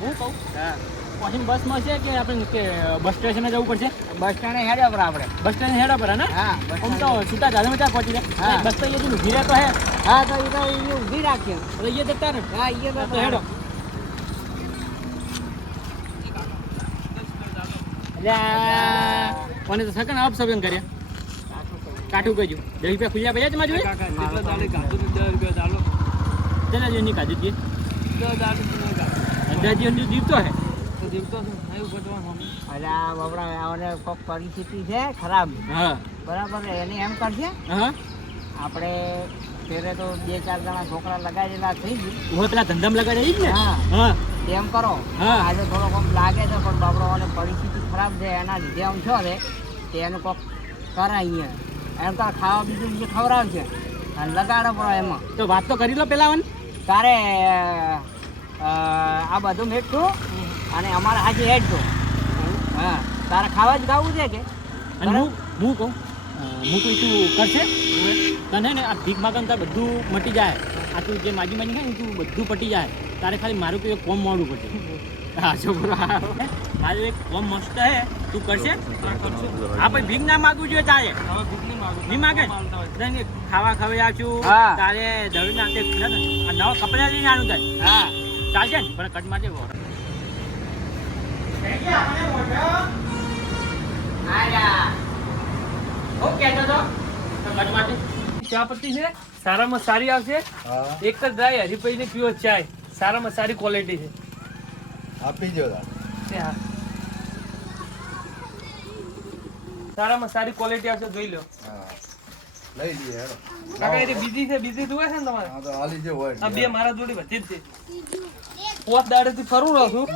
હું કહું પછી બસ મળશે કે આપણે કે બસ સ્ટેશને જવું પડશે? બસ સ્ટેન્ડ હેડ્યા પર આપણે. બસ સ્ટેશન હેડા પર ને? હા આમ તો છૂટા ઝાલમાં ત્યાં પહોંચી જાય. બસ તો અહીંયા ઊભી રહે તો હે. હા તો એ તો અહીંયા ઊભી રાખીએ. તો અહીંયા જતા ને. હા અહીંયા તો હેડો. કોને તો સકન આપ સબન કર્યા કાઠું કહેજો 10 રૂપિયા ખુલ્યા પૈસા તમારે જોઈએ ચલા જો ની કાઢી દે અંદાજી અંદાજી દીવતો હે અરે આ બાબરા આવને કોક પરિસ્થિતિ છે ખરાબ. હા બરાબર એને એમ કરશે હા આપણે ફેરે તો 2-4 જણા છોકરા લગાડેલા થઈ ગયું. હું પેલા ધંધામાં લગાડે જ ને. હા હા એમ કરો. હા. આજે થોડો કોક લાગે છે પણ બાબરાઓને પરિસ્થિતિ ખરાબ છે એના લીધે આમ છો ને તે એનું કોક કરે અહીંયા એમ તારે ખાવા બીજું બીજું ખવડાવશે અને લગાડો પડે એમાં. તો વાત તો કરી લો પેલા વન તારે આ બધું મેટતું અને અમારે આજે હેડજો. હા તારે ખાવા જ ગાવું છે કે અને હું કહું હું કોઈ તું કરશે તને ને આ ભીખ માગન તાર બધું મટી જાય. આ તું જે માજી માજી ખાય ને તું બધું પટી જાય. તારે ખાલી મારું તો એક કોમ મોડું પડશે. હા છોકરો મારું એક કોમ મસ્ત હે તું કરશે? હા ભાઈ ભીખ ના માગવું જોઈએ તારે. નહીં માગે ખાવા ખવડાવશું તારે દવી નાખે નવા કપડા લઈને આનું થાય. હા ચાલશે ને પણ કટ માટે ચા પત્તી છે સારામાં સારી આવશે. એક જ ગાય હરીભાઈ ને પીવો ચાય સારામાં સારી ક્વોલિટી છે. આપી દો સારામાં સારી ક્વોલિટી આવશે જોઈ લો. લઈ લઈએ હેડો. કાકા એ બીજી છે બીજી જોવે છે ને તમારે? હા તો હાલી જે હોય આ બે મારા જોડે વધી જ છે. પોત દાડેથી ફરું રહું છું.